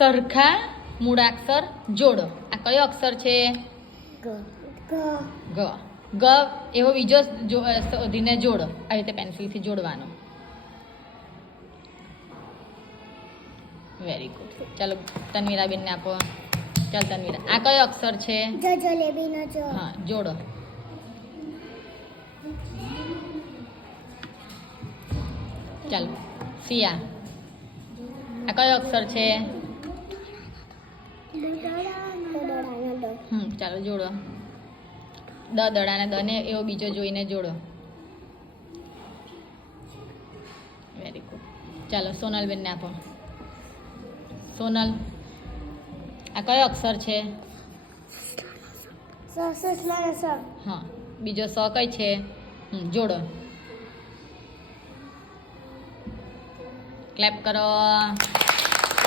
સરખા મૂળાક્ષર જોડો. આ કયો અક્ષર છે? ગ. ગ એવો બીજો શોધીને જોડો. આવી રીતે પેન્સિલથી જોડવાનો. Very good. ચાલો તન્વીરાબેનને આપો. ચાલ તન્વીરા, આ કયો અક્ષર છે? હા, જોડો. ચાલો સિયા, આ કયો અક્ષર છે? ચાલો જોડો. દડાને દને એવો બીજો જોઈને જોડો. Very good. ચાલો સોનલબેનને આપો. સોનલ, આ કયો અક્ષર છે? હા, બીજો સ કઈ છે? જોડો. ક્લેપ કરો.